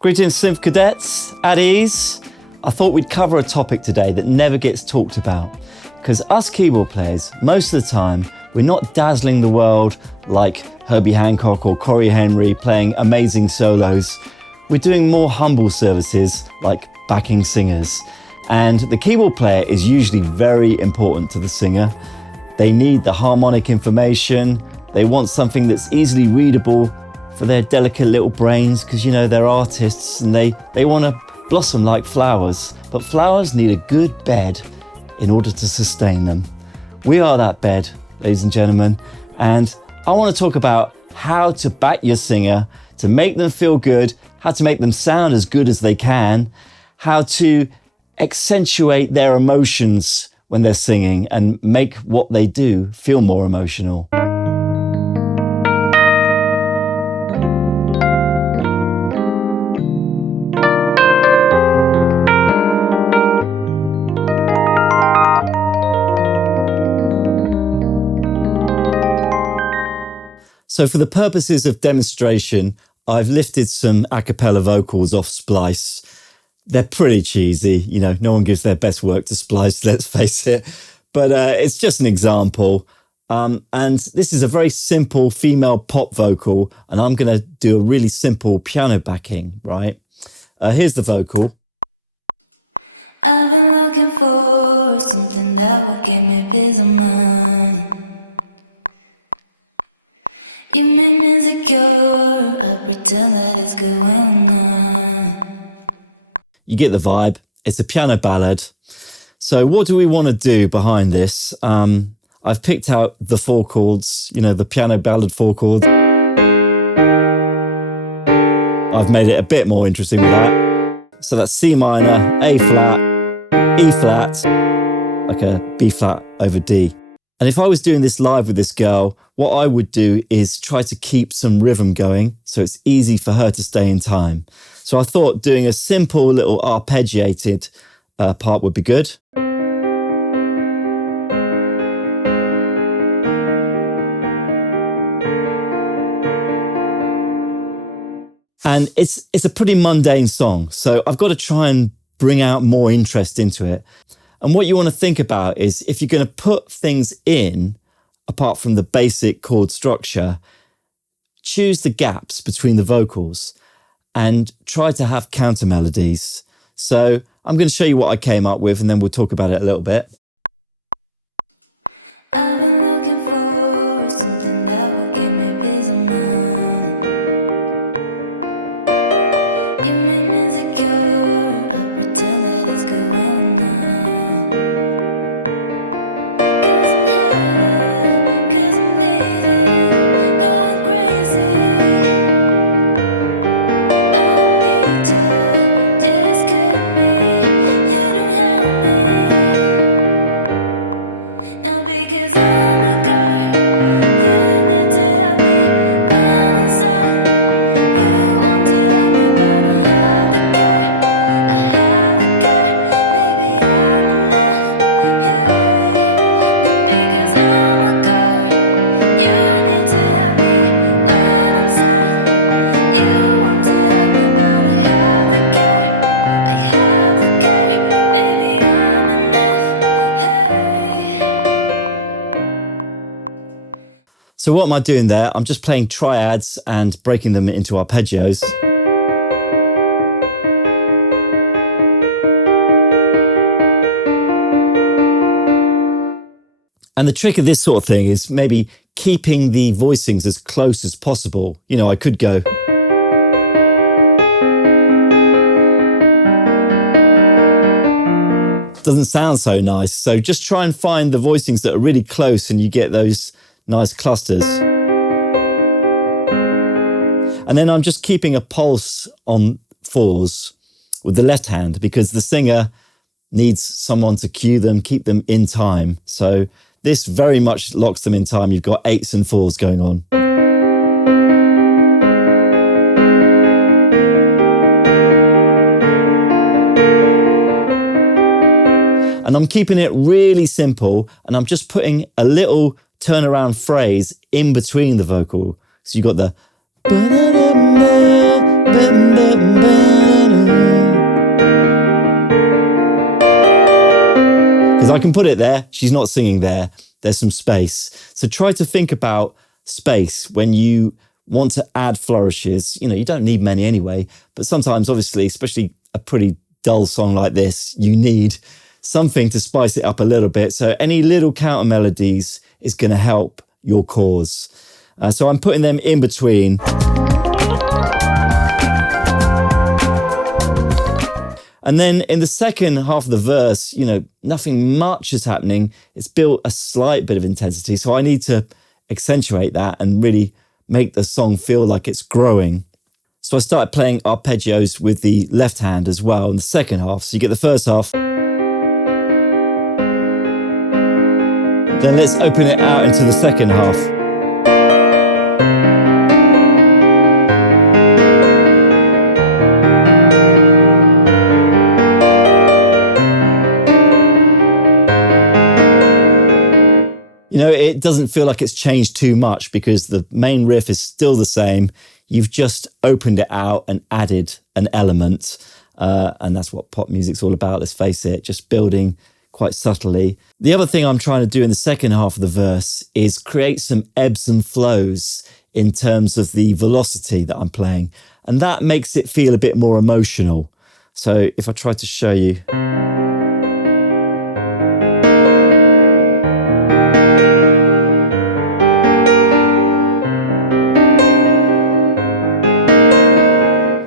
Greetings, Synth Cadets, at ease. I thought we'd cover a topic today that never gets talked about. Because us keyboard players, most of the time, we're not dazzling the world like Herbie Hancock or Corey Henry playing amazing solos. We're doing more humble services like backing singers. And the keyboard player is usually very important to the singer. They need the harmonic information. They want something that's easily readable for their delicate little brains, because they're artists and they want to blossom like flowers. But flowers need a good bed in order to sustain them. We are that bed, ladies and gentlemen, and I want to talk about how to back your singer, to make them feel good, how to make them sound as good as they can, how to accentuate their emotions when they're singing and make what they do feel more emotional. So for the purposes of demonstration, I've lifted some a cappella vocals off Splice. They're pretty cheesy, no one gives their best work to Splice, let's face it. But it's just an example. And this is a very simple female pop vocal, and I'm going to do a really simple piano backing, right? Here's the vocal. I've been looking for something that will give me peace of mind. You make me insecure, I pretend that it's going on. You get the vibe. It's a piano ballad. So what do we want to do behind this? I've picked out the four chords, the piano ballad four chords. I've made it a bit more interesting with that. So that's C minor, A flat, E flat, like a B flat over D. And if I was doing this live with this girl, what I would do is try to keep some rhythm going so it's easy for her to stay in time. So I thought doing a simple little arpeggiated part would be good. And it's a pretty mundane song, so I've got to try and bring out more interest into it. And what you want to think about is if you're going to put things in, apart from the basic chord structure, choose the gaps between the vocals and try to have counter melodies. So I'm going to show you what I came up with and then we'll talk about it a little bit. I've been looking for something that will give me peace of mind. You make me insecure, I pretend that it's going on. Cause I'm bleeding, going crazy. I need you, just cut me. You don't have me. Now because I'm a girl, you need to help me understand. You want to help me, but I have a girl, baby, I'm because I'm a girl, you need to help me understand. You want to help me, but I have a girl, baby, I'm So what am I doing there? I'm just playing triads and breaking them into arpeggios. And the trick of this sort of thing is maybe keeping the voicings as close as possible. I could go. Doesn't sound so nice. So just try and find the voicings that are really close and you get those nice clusters. And then I'm just keeping a pulse on fours with the left hand because the singer needs someone to cue them, keep them in time. So this very much locks them in time. You've got eights and fours going on. And I'm keeping it really simple and I'm just putting a little turnaround phrase in between the vocal. So you've got the I can put it there. She's not singing there. There's some space. So try to think about space when you want to add flourishes. You don't need many anyway, but sometimes, obviously, especially a pretty dull song like this, you need something to spice it up a little bit. So any little counter melodies is going to help your cause. So I'm putting them in between. And then in the second half of the verse, nothing much is happening. It's built a slight bit of intensity. So I need to accentuate that and really make the song feel like it's growing. So I started playing arpeggios with the left hand as well in the second half. So you get the first half. Then let's open it out into the second half. It doesn't feel like it's changed too much because the main riff is still the same. You've just opened it out and added an element. And that's what pop music's all about, let's face it, just building quite subtly. The other thing I'm trying to do in the second half of the verse is create some ebbs and flows in terms of the velocity that I'm playing. And that makes it feel a bit more emotional. So if I try to show you.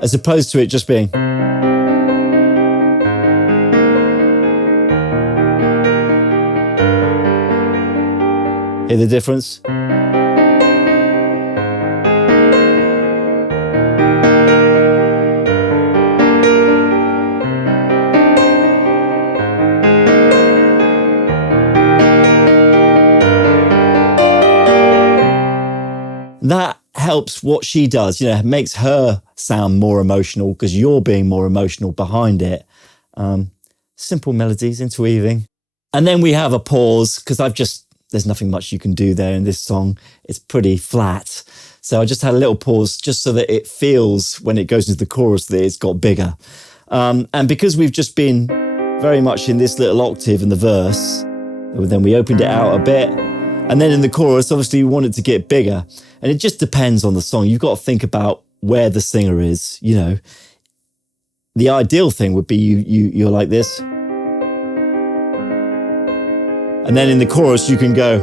As opposed to it just being. Hear the difference? That helps what she does, makes her sound more emotional because you're being more emotional behind it. Simple melodies, interweaving. And then we have a pause because there's nothing much you can do there in this song. It's pretty flat. So I just had a little pause just so that it feels when it goes into the chorus that it's got bigger. And because we've just been very much in this little octave in the verse, then we opened it out a bit. And then in the chorus, obviously, we want it to get bigger. And it just depends on the song. You've got to think about where the singer is, The ideal thing would be you're like this. And then in the chorus, you can go.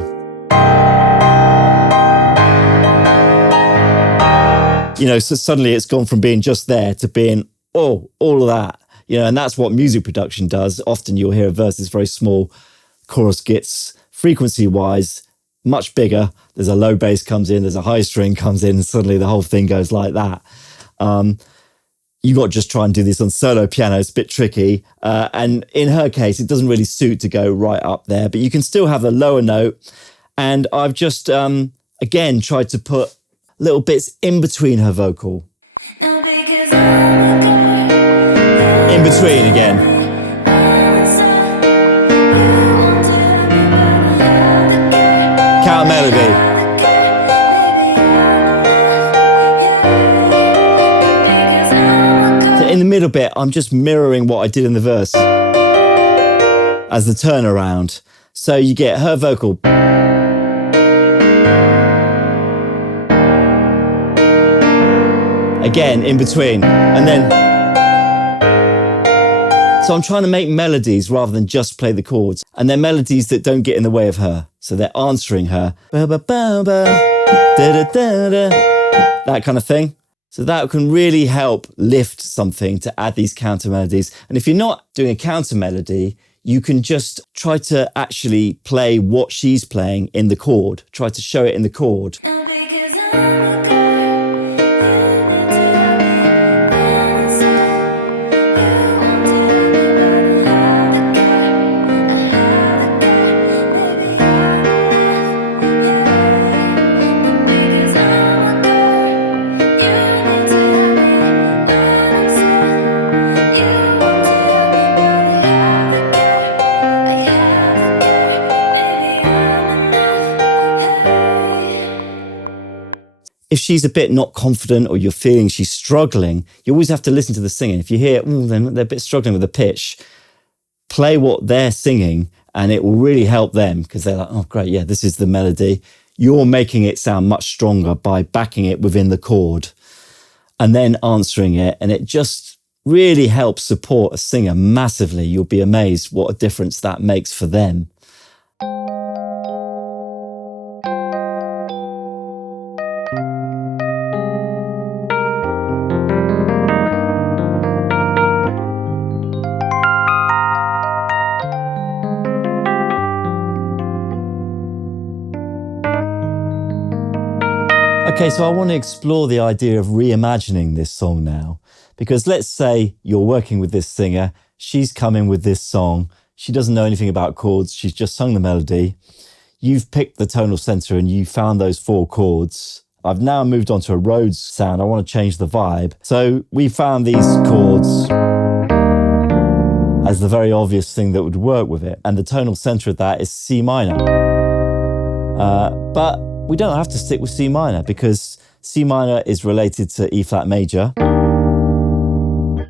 So suddenly it's gone from being just there to being, all of that. And that's what music production does. Often you'll hear a verse is very small. Chorus gets, frequency-wise, much bigger. There's a low bass comes in, there's a high string comes in, and suddenly the whole thing goes like that. You got to just try and do this on solo piano. It's a bit tricky. And in her case, it doesn't really suit to go right up there, but you can still have the lower note. And I've just, again, tried to put little bits in between her vocal. In between again. Counter melody. In the middle bit, I'm just mirroring what I did in the verse as the turnaround. So you get her vocal. Again, in between. And then. So I'm trying to make melodies rather than just play the chords. And they're melodies that don't get in the way of her. So they're answering her. That kind of thing. So that can really help lift something to add these counter melodies. And if you're not doing a counter melody, you can just try to actually play what she's playing in the chord. Try to show it in the chord. If she's a bit not confident or you're feeling she's struggling, you always have to listen to the singing. If you hear, they're a bit struggling with the pitch, play what they're singing and it will really help them because they're like, oh, great, yeah, this is the melody. You're making it sound much stronger by backing it within the chord and then answering it. And it just really helps support a singer massively. You'll be amazed what a difference that makes for them. Okay, so I want to explore the idea of reimagining this song now, because let's say you're working with this singer, she's come in with this song, she doesn't know anything about chords, she's just sung the melody, you've picked the tonal center and you found those 4 chords. I've now moved on to a Rhodes sound, I want to change the vibe. So we found these chords as the very obvious thing that would work with it, and the tonal center of that is C minor. But we don't have to stick with C minor because C minor is related to E flat major.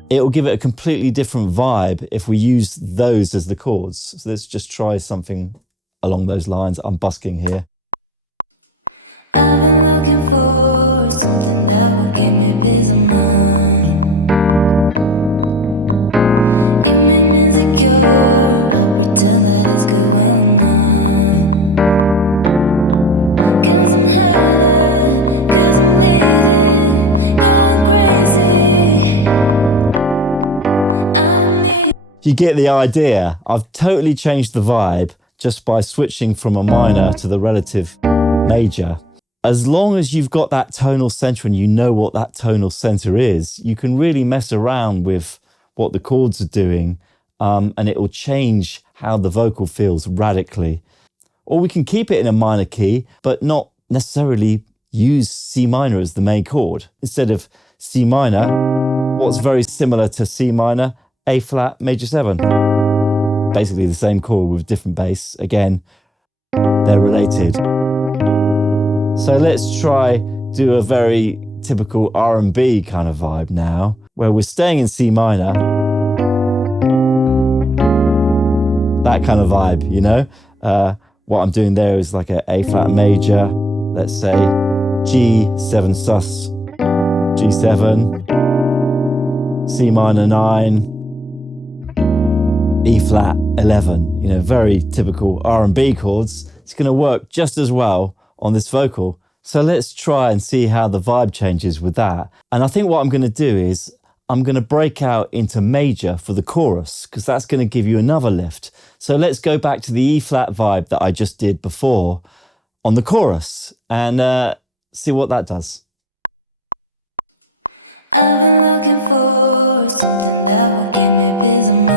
It will give it a completely different vibe if we use those as the chords. So let's just try something along those lines. I'm busking here. I've been looking for something that will give me peace of mind. You make me insecure, I pretend that it's going on. 'Cause I'm hurt, 'cause I'm bleeding, going crazy. I need You get the idea. I've totally changed the vibe just by switching from a minor to the relative major. As long as you've got that tonal center and you know what that tonal center is, you can really mess around with what the chords are doing, and it will change how the vocal feels radically. Or we can keep it in a minor key, but not necessarily use C minor as the main chord. Instead of C minor, what's very similar to C minor? A flat major 7. Basically the same chord with different bass. Again, they're related. So let's try do a very typical R&B kind of vibe now, where we're staying in C minor. That kind of vibe, you know? What I'm doing there is like a flat major, let's say G7 sus, G7, C minor 9, E flat 11, you know, very typical R&B chords. It's going to work just as well on this vocal. So let's try and see how the vibe changes with that. And I think what I'm going to do is I'm going to break out into major for the chorus because that's going to give you another lift. So let's go back to the E flat vibe that I just did before on the chorus and see what that does. I've been looking for something that will give me peace of mind.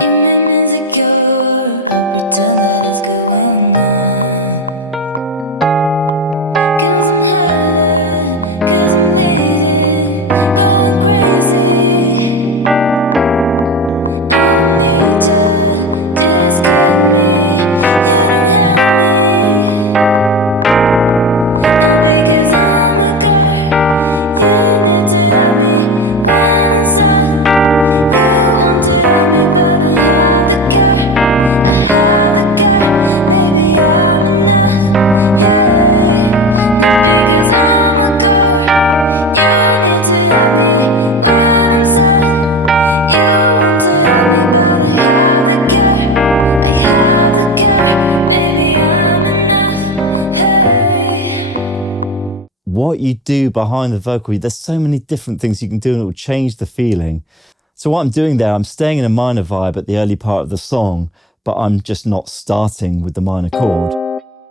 You make me insecure, I pretend that it's going on. 'Cause I'm hurt, 'cause I'm bleeding, going crazy. I need you, just cut me, you don't have me. Because I'm a girl, you need to help me. Run inside, you want to help me, but I have the cure. I have the cure, maybe I'm enough. Hey, because I'm a girl, you need to help me. Run inside, you want to help me, but I have the cure. I have the cure, maybe I'm enough. Hey. What you do behind the vocal, there's so many different things you can do and it will change the feeling. So what I'm doing there, I'm staying in a minor vibe at the early part of the song, but I'm just not starting with the minor chord.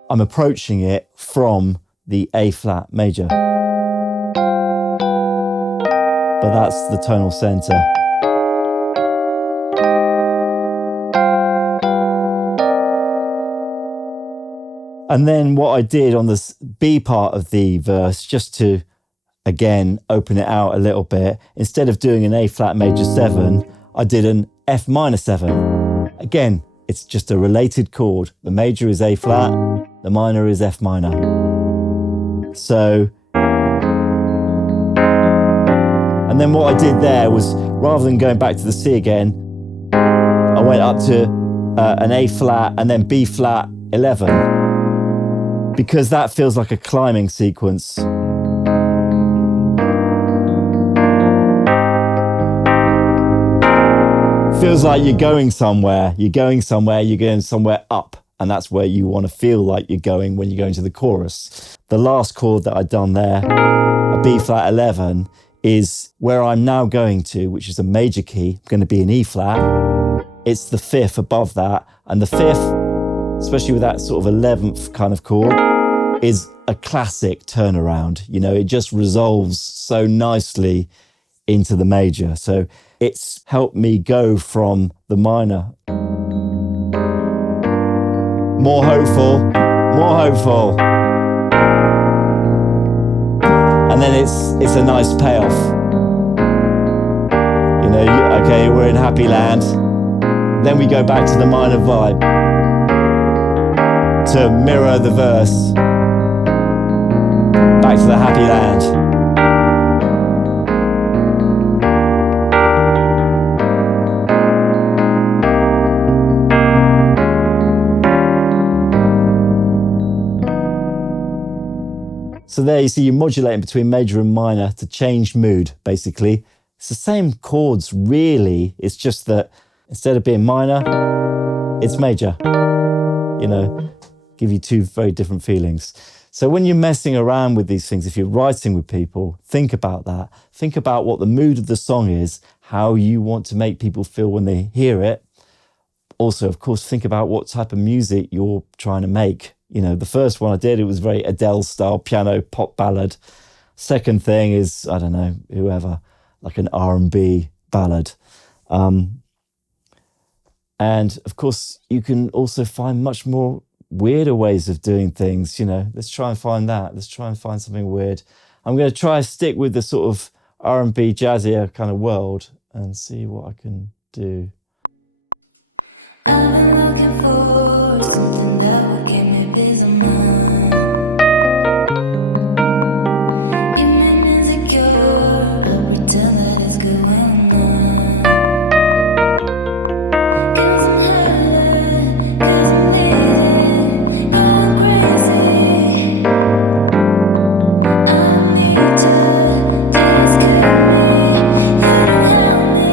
I'm approaching it from the A flat major. But that's the tonal center. And then what I did on this B part of the verse, just to, again, open it out a little bit, instead of doing an A flat major 7, I did an F minor 7. Again, it's just a related chord. The major is A flat, the minor is F minor. So, and then what I did there was, rather than going back to the C again, went up to an A flat and then B flat 11, because that feels like a climbing sequence. Feels like you're going somewhere, you're going somewhere up, and that's where you want to feel like you're going when you go into the chorus. The last chord that I've done there, a B flat 11, is where I'm now going to, which is a major key, going to be an E flat. It's the fifth above that, and the fifth, especially with that sort of 11th kind of chord, is a classic turnaround. You know, it just resolves so nicely into the major. So it's helped me go from the minor. More hopeful. And then it's a nice payoff. You know, okay, we're in happy land. Then we go back to the minor vibe to mirror the verse. Back to the happy land. So there you see, you're modulating between major and minor to change mood, basically. It's the same chords, really. It's just that instead of being minor, it's major. You know, give you two very different feelings. So when you're messing around with these things, if you're writing with people, think about that. Think about what the mood of the song is, how you want to make people feel when they hear it. Also, of course, think about what type of music you're trying to make. You know, the first one I did, it was very Adele-style piano pop ballad. Second thing is, I don't know, whoever, like an R&B ballad. And of course, you can also find much more weirder ways of doing things. You know, let's try and find that. Let's try and find something weird. I'm going to try and stick with the sort of R&B jazzier kind of world and see what I can do. I've been looking for something that would keep me busy, mind. You make me insecure. I pretend that it's good when I'm not. 'Cause I'm hurting, 'cause I'm needing, going crazy. I need you, please keep me. You don't help me.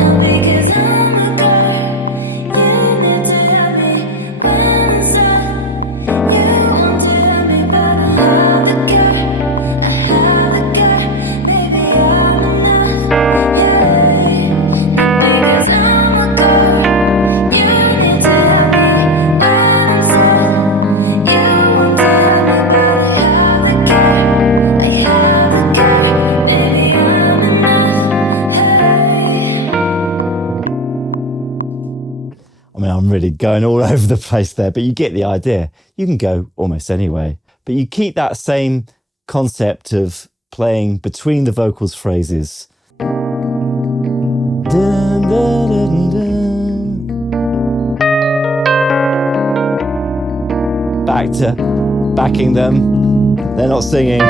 And because I'm a girl, you need to help me when it's sad. You want to help me, but I have the cure. I have the cure, baby, I'm enough. Yeah. And because I'm a girl, you need to help me when I'm sad. You want to help me, but I have the cure. I have the cure, baby, I'm enough. Hey. I mean, I'm really going all over the place there, but you get the idea. You can go almost anyway, but you keep that same concept of playing between the vocals phrases. Dun, dun, dun, dun. Back to backing them. They're not singing.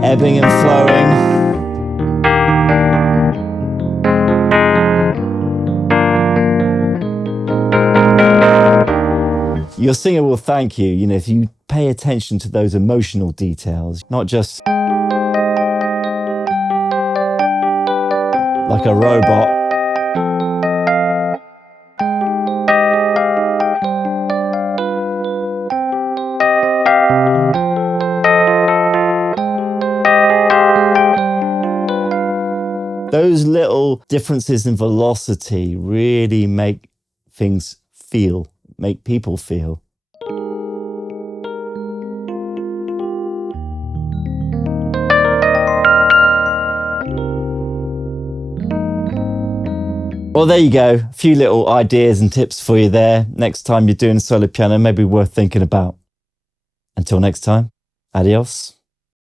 Ebbing and flowing. Your singer will thank you, you know, if you pay attention to those emotional details, not just like a robot. Those little differences in velocity really make things feel, make people feel. Well, there you go. A few little ideas and tips for you there. Next time you're doing solo piano, maybe worth thinking about. Until next time, adios.